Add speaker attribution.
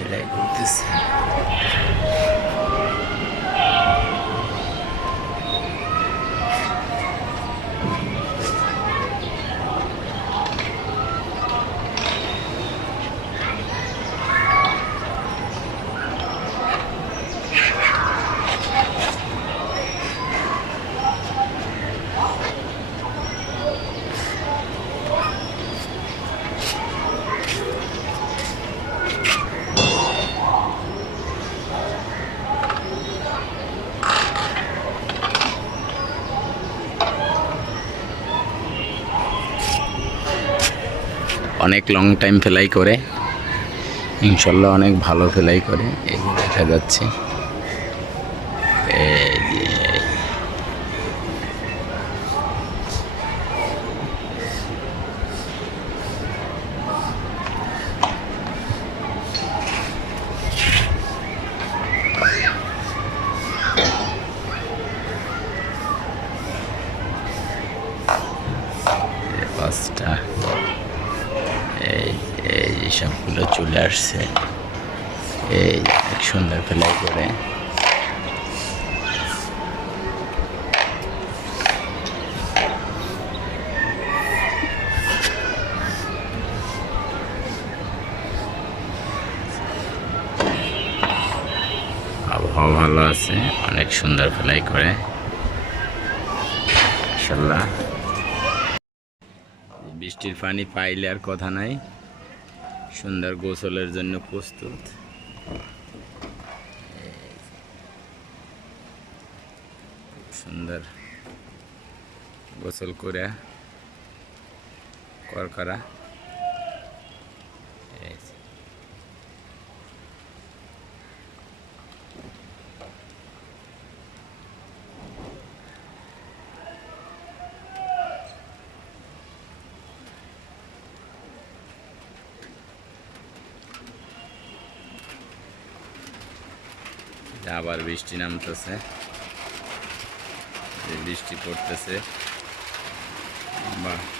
Speaker 1: ফেলাই করতেছে অনেক লং টাইম ফেলাই করে ইনশাল্লাহ অনেক ভালো ফেলাই করে যে দেখা যাচ্ছে। এই সবগুলো চলে আসছে। এই এক সুন্দর ফেলাই করে। আবহাওয়া ভালো আছে, অনেক সুন্দর ফেলাই করে। ইনশাল্লাহ বৃষ্টির পানি পাইলে আর কথা নাই। সুন্দর গোসলের জন্য প্রস্তুত। সুন্দর গোসল করে কর করা এই যে। আবার বৃষ্টি নামতেছে। বৃষ্টি পড়তেছে। বাহ।